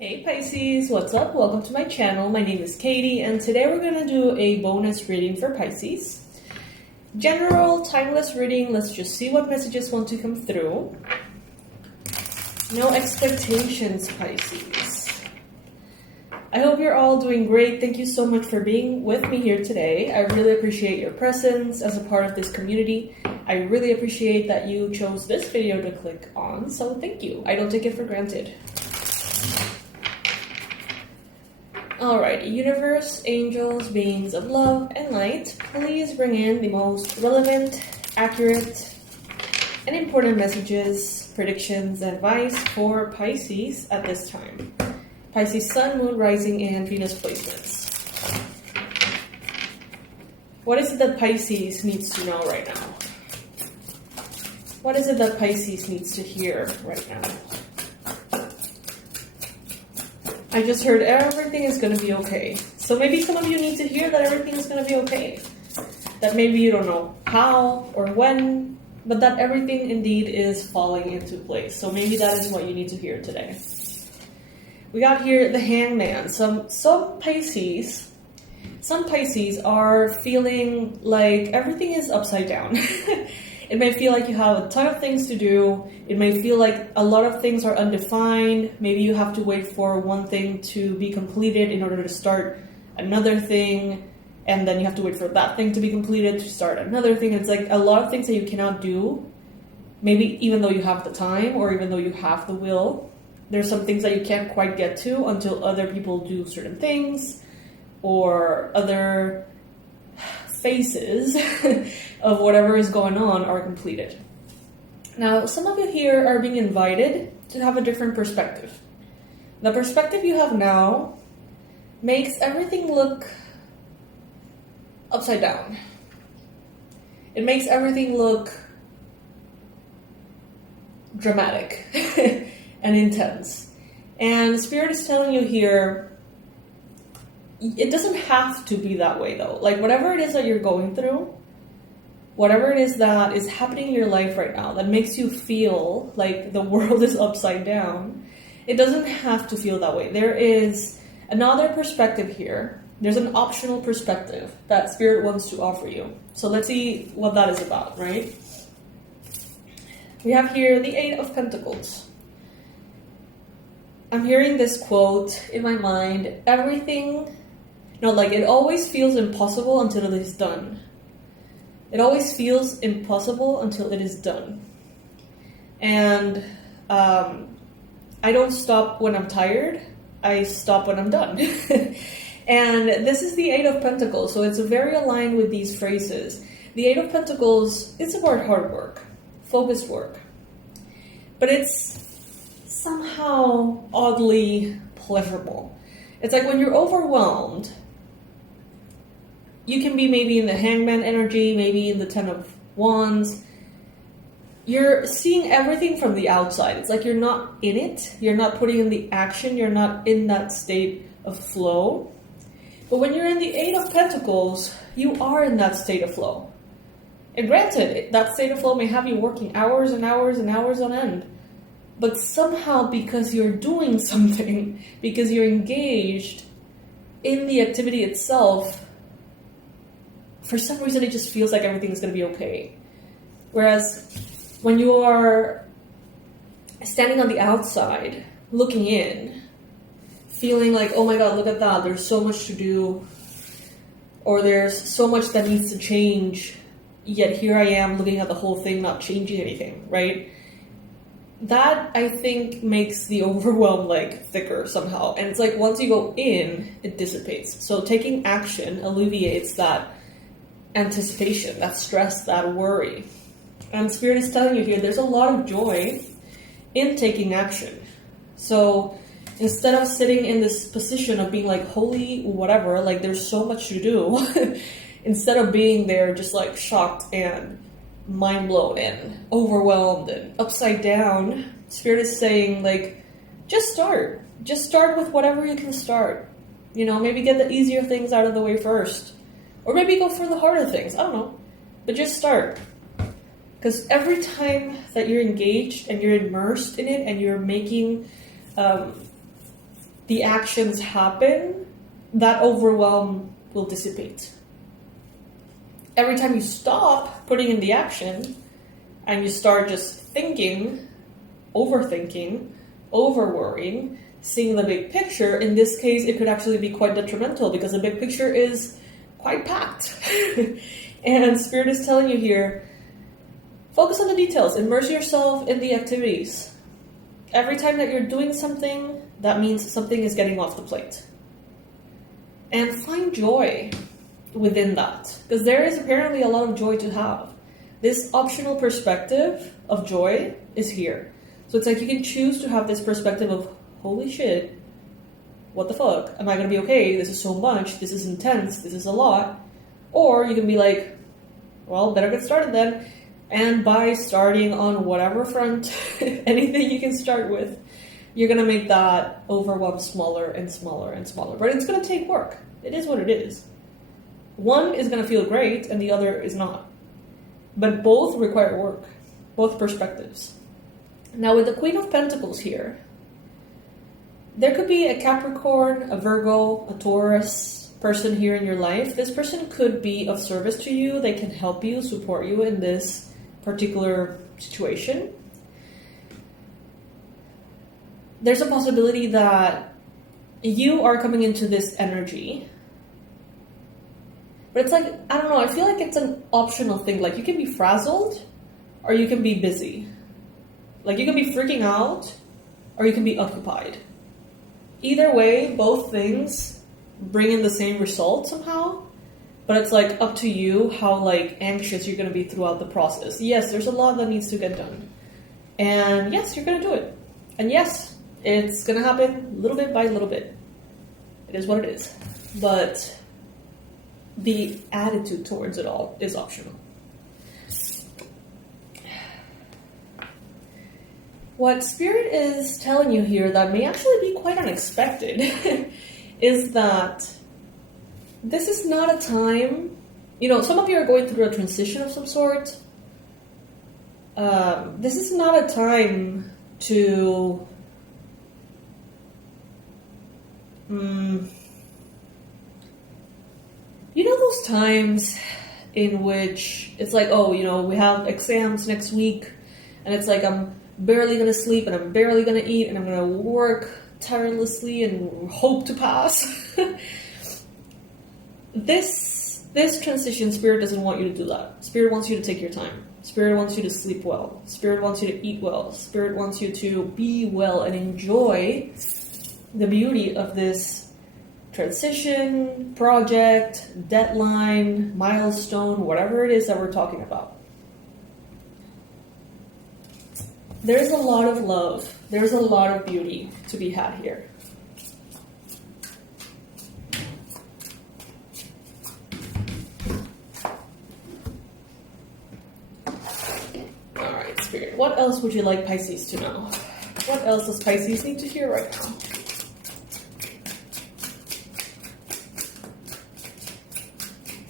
Hey Pisces, what's up? Welcome to my channel. My name is Katie and today we're going to do a bonus reading for Pisces. General, timeless reading. Let's just see what messages want to come through. No expectations, Pisces. I hope you're all doing great. Thank you so much for being with me here today. I really appreciate your presence as a part of this community. I really appreciate that you chose this video to click on, so thank you. I don't take it for granted. Alright, universe, angels, beings of love and light, please bring in the most relevant, accurate, and important messages, predictions, and advice for Pisces at this time. Pisces Sun, Moon, Rising, and Venus placements. What is it that Pisces needs to know right now? What is it that Pisces needs to hear right now? I just heard everything is going to be okay. So maybe some of you need to hear that everything is going to be okay. That maybe you don't know how or when, but that everything indeed is falling into place. So maybe that is what you need to hear today. We got here the Hangman. Some Pisces are feeling like everything is upside down. It may feel like you have a ton of things to do. It may feel like a lot of things are undefined. Maybe you have to wait for one thing to be completed in order to start another thing. And then you have to wait for that thing to be completed to start another thing. It's like a lot of things that you cannot do. Maybe even though you have the time or even though you have the will. There's some things that you can't quite get to until other people do certain things. Or other phases of whatever is going on are completed. Now, some of you here are being invited to have a different perspective. The perspective you have now makes everything look upside down. It makes everything look dramatic and intense. And Spirit is telling you here, it doesn't have to be that way though. Like whatever it is that you're going through, whatever it is that is happening in your life right now that makes you feel like the world is upside down, it doesn't have to feel that way. There is another perspective here. There's an optional perspective that Spirit wants to offer you. So let's see what that is about, right? We have here the Eight of Pentacles. I'm hearing this quote in my mind, it always feels impossible until it is done. It always feels impossible until it is done. And I don't stop when I'm tired. I stop when I'm done. And this is the Eight of Pentacles, so it's very aligned with these phrases. The Eight of Pentacles, it's about hard work, focused work. But it's somehow oddly pleasurable. It's like when you're overwhelmed, you can be maybe in the Hangman energy, maybe in the Ten of Wands. You're seeing everything from the outside. It's like you're not in it. You're not putting in the action. You're not in that state of flow. But when you're in the Eight of Pentacles, you are in that state of flow. And granted, that state of flow may have you working hours and hours and hours on end. But somehow, because you're doing something, because you're engaged in the activity itself, for some reason it just feels like everything is going to be okay. Whereas when you are standing on the outside, looking in, feeling like, oh my God, look at that, there's so much to do, or there's so much that needs to change, yet here I am looking at the whole thing, not changing anything, right? That, I think, makes the overwhelm, thicker somehow. And it's like, once you go in, it dissipates. So taking action alleviates that anticipation, that stress, that worry. And Spirit is telling you here, there's a lot of joy in taking action. So instead of sitting in this position of being like, holy whatever, there's so much to do, instead of being there just shocked and mind blown and overwhelmed and upside down, Spirit is saying just start with whatever you can start. Maybe get the easier things out of the way first, or maybe go for the harder things, I don't know, but just start. Because every time that you're engaged and you're immersed in it and you're making the actions happen, that overwhelm will dissipate. Every time you stop putting in the action and you start just thinking, overthinking, over-worrying, seeing the big picture, in this case, it could actually be quite detrimental because the big picture is quite packed. And Spirit is telling you here, focus on the details, immerse yourself in the activities. Every time that you're doing something, that means something is getting off the plate. And find joy within that, because there is apparently a lot of joy to have. This optional perspective of joy is here. So it's like you can choose to have this perspective of, holy shit, what the fuck? Am I going to be okay? This is so much. This is intense. This is a lot. Or you can be like, well, better get started then. And by starting on whatever front, anything you can start with, you're going to make that overwhelm smaller and smaller and smaller. But it's going to take work. It is what it is. One is going to feel great and the other is not. But both require work. Both perspectives. Now with the Queen of Pentacles here, there could be a Capricorn, a Virgo, a Taurus person here in your life. This person could be of service to you. They can help you, support you in this particular situation. There's a possibility that you are coming into this energy. But it's like, I don't know, I feel like it's an optional thing. Like you can be frazzled or you can be busy. Like you can be freaking out or you can be occupied. Either way, both things bring in the same result somehow, but it's like up to you how like anxious you're going to be throughout the process. Yes, there's a lot that needs to get done. And yes, you're going to do it. And yes, it's going to happen little bit by little bit. It is what it is. But the attitude towards it all is optional. What Spirit is telling you here that may actually be quite unexpected is that this is not a time, some of you are going through a transition of some sort. This is not a time to those times in which it's like, we have exams next week and it's like I'm barely going to sleep and I'm barely going to eat and I'm going to work tirelessly and hope to pass. This transition, Spirit doesn't want you to do that. Spirit wants you to take your time. Spirit wants you to sleep well. Spirit wants you to eat well. Spirit wants you to be well and enjoy the beauty of this transition, project, deadline, milestone, whatever it is that we're talking about. There's a lot of love. There's a lot of beauty to be had here. All right, Spirit. What else would you like Pisces to know? What else does Pisces need to hear right now?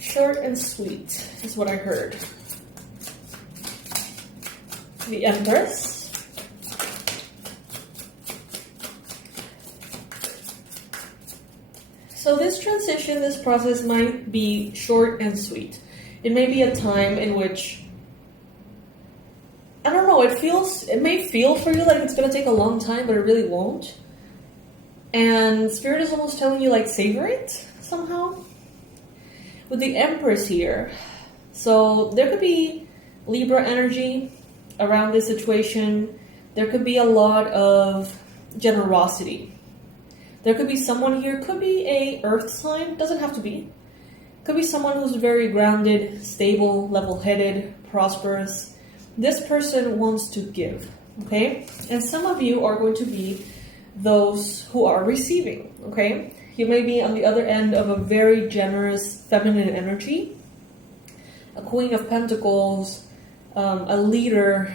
Short and sweet is what I heard. The Empress. So this transition, this process might be short and sweet. It may be a time in which, I don't know, it may feel for you like it's going to take a long time, but it really won't. And Spirit is almost telling you, like, savor it somehow. With the Empress here, so there could be Libra energy around this situation. There could be a lot of generosity. There could be someone here, could be a earth sign, doesn't have to be. Could be someone who's very grounded, stable, level-headed, prosperous. This person wants to give, okay? And some of you are going to be those who are receiving, okay? You may be on the other end of a very generous feminine energy. A Queen of Pentacles, a leader,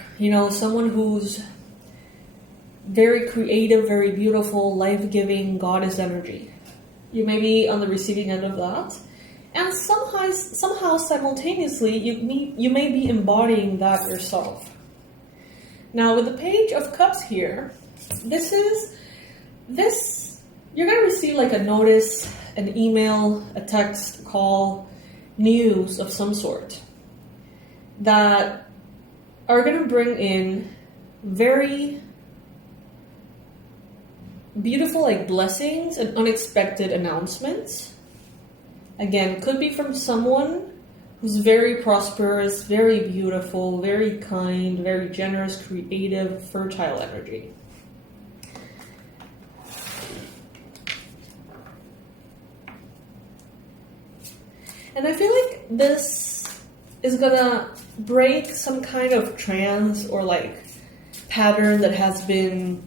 someone who's very creative, very beautiful, life-giving, goddess energy. You may be on the receiving end of that. And somehow simultaneously, you may be embodying that yourself. Now, with the Page of Cups here, you're like a notice, an email, a text, call, news of some sort that are going to bring in very beautiful like blessings and unexpected announcements. Again, could be from someone who's very prosperous, very beautiful, very kind, very generous, creative, fertile energy. And I feel like this is gonna break some kind of trance or like pattern that has been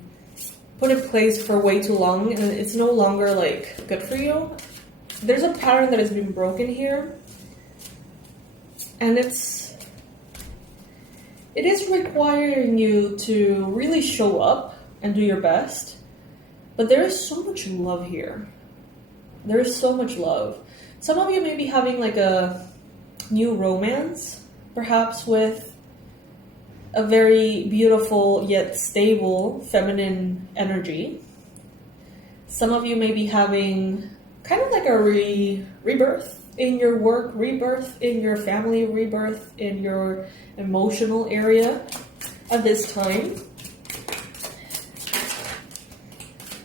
put in place for way too long, and it's no longer like good for you. There's a pattern that has been broken here, and it is requiring you to really show up and do your best. But there is so much love here. There is so much love. Some of you may be having like a new romance, perhaps with a very beautiful yet stable feminine energy. Some of you may be having kind of like a rebirth in your work, rebirth in your family, rebirth in your emotional area at this time.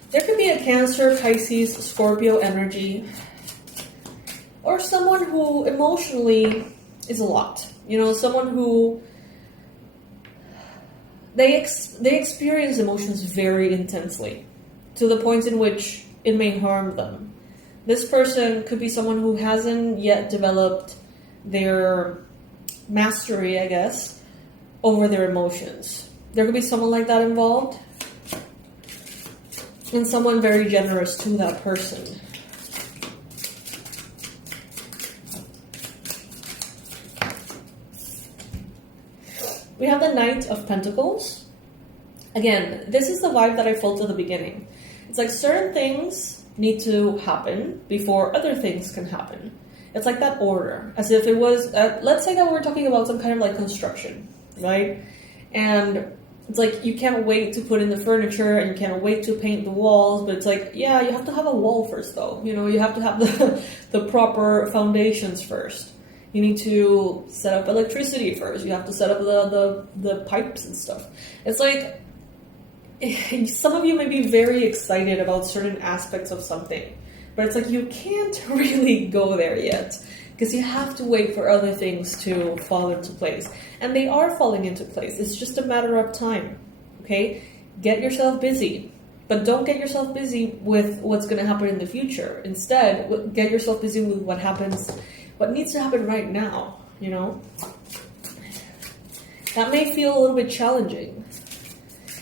There could be a Cancer, Pisces, Scorpio energy, or someone who emotionally is a lot. You know, someone who they experience emotions very intensely to the point in which it may harm them. This person could be someone who hasn't yet developed their mastery, I guess, over their emotions. There could be someone like that involved, and someone very generous to that person. We have the Knight of Pentacles. Again, this is the vibe that I felt at the beginning. It's like certain things need to happen before other things can happen. It's like that order, as if it was, let's say that we're talking about some kind of like construction, right? And it's like you can't wait to put in the furniture and you can't wait to paint the walls, but it's like, yeah, you have to have a wall first though. You know, you have to have the proper foundations first. You need to set up electricity first. You have to set up the pipes and stuff. It's like, some of you may be very excited about certain aspects of something, but it's like you can't really go there yet because you have to wait for other things to fall into place. And they are falling into place. It's just a matter of time, okay? Get yourself busy, but don't get yourself busy with what's going to happen in the future. Instead, get yourself busy with what needs to happen right now, you know? That may feel a little bit challenging.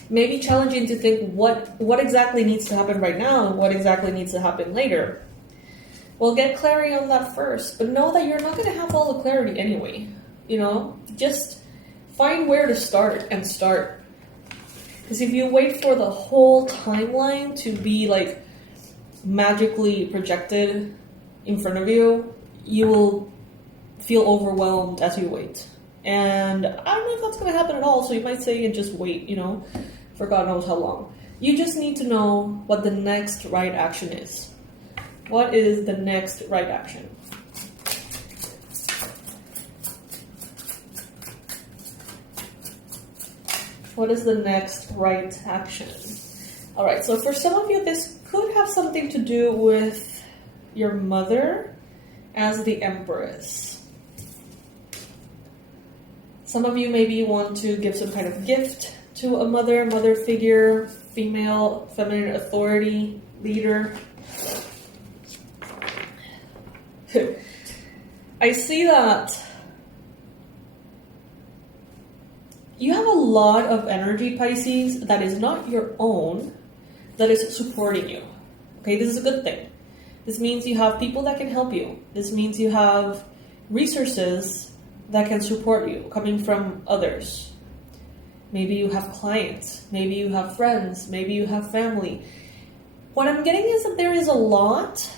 Maybe challenging to think what exactly needs to happen right now and what exactly needs to happen later. Well, get clarity on that first, but know that you're not going to have all the clarity anyway, you know? Just find where to start and start. Because if you wait for the whole timeline to be like magically projected in front of you, you will feel overwhelmed as you wait. And I don't know if that's going to happen at all, so you might say and just wait, you know, for God knows how long. You just need to know what the next right action is. What is the next right action? What is the next right action? All right, so for some of you, this could have something to do with your mother as the Empress. Some of you maybe want to give some kind of gift to a mother figure, female, feminine authority, leader. I see that you have a lot of energy, Pisces, that is not your own, that is supporting you. Okay, this is a good thing. This means you have people that can help you. This means you have resources that can support you coming from others. Maybe you have clients. Maybe you have friends. Maybe you have family. What I'm getting is that there is a lot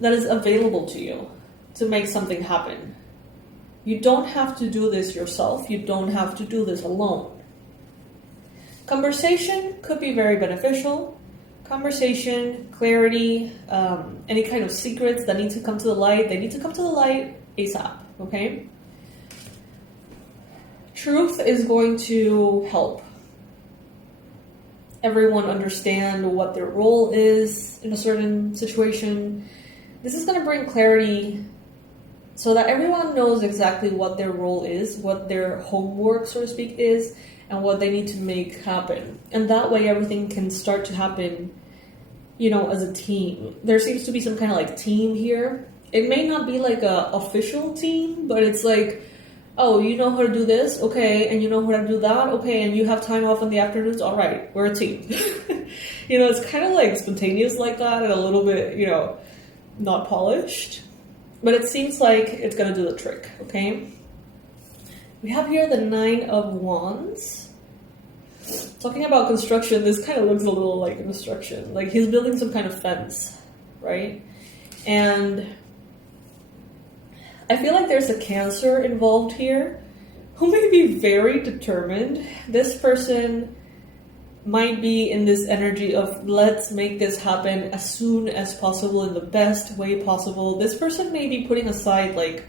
that is available to you to make something happen. You don't have to do this yourself. You don't have to do this alone. Conversation could be very beneficial. conversation, clarity, any kind of secrets that need to come to the light, they need to come to the light ASAP, okay? Truth is going to help everyone understand what their role is in a certain situation. This is going to bring clarity so that everyone knows exactly what their role is, what their homework, so to speak, is, and what they need to make happen. And that way everything can start to happen, you know, as a team. There seems to be some kind of like team here. It may not be like a official team, but it's like, oh, you know how to do this? Okay. And you know how to do that? Okay. And you have time off in the afternoons? All right. We're a team. You know, it's kind of like spontaneous like that and a little bit, you know, not polished. But it seems like it's going to do the trick. Okay. We have here the 9 of Wands. Talking about construction, this kind of looks a little like construction. Like he's building some kind of fence, right? And I feel like there's a Cancer involved here who may be very determined. This person might be in this energy of let's make this happen as soon as possible in the best way possible. This person may be putting aside like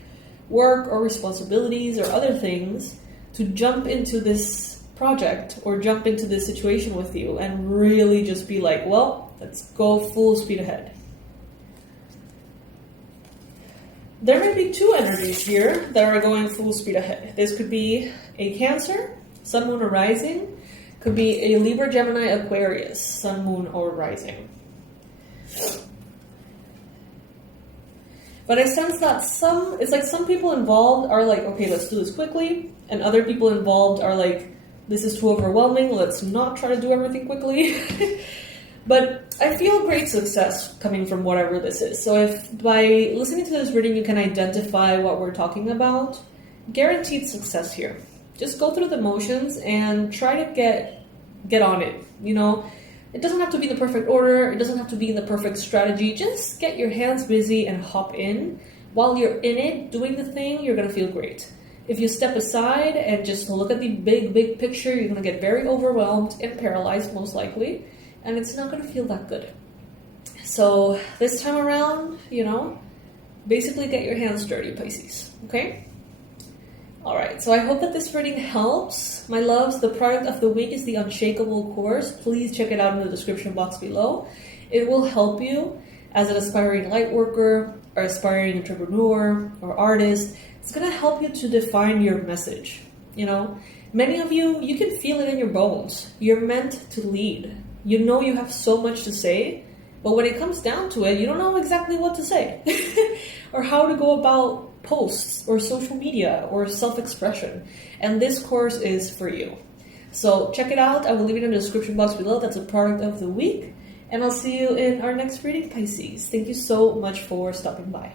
work or responsibilities or other things to jump into this project or jump into this situation with you and really just be like, well, let's go full speed ahead. There may be 2 energies here that are going full speed ahead. This could be a Cancer, Sun, Moon, or Rising. Could be a Libra, Gemini, Aquarius, Sun, Moon, or Rising. But I sense that it's like some people involved are like, okay, let's do this quickly. And other people involved are like, this is too overwhelming. Let's not try to do everything quickly. But I feel great success coming from whatever this is. So if by listening to this reading you can identify what we're talking about, guaranteed success here. Just go through the motions and try to get on it. You know, it doesn't have to be in the perfect order. It doesn't have to be in the perfect strategy. Just get your hands busy and hop in. While you're in it, doing the thing, you're going to feel great. If you step aside and just look at the big picture, you're going to get very overwhelmed and paralyzed most likely. And it's not going to feel that good. So this time around, you know, basically get your hands dirty, Pisces. Okay? Alright, so I hope that this reading helps. My loves, the product of the week is the Unshakable course. Please check it out in the description box below. It will help you as an aspiring light worker or aspiring entrepreneur or artist. It's going to help you to define your message. You know, many of you, you can feel it in your bones. You're meant to lead. You know you have so much to say, but when it comes down to it, you don't know exactly what to say or how to go about posts or social media or self-expression. And this course is for you. So check it out. I will leave it in the description box below. That's a product of the week. And I'll see you in our next reading, Pisces. Thank you so much for stopping by.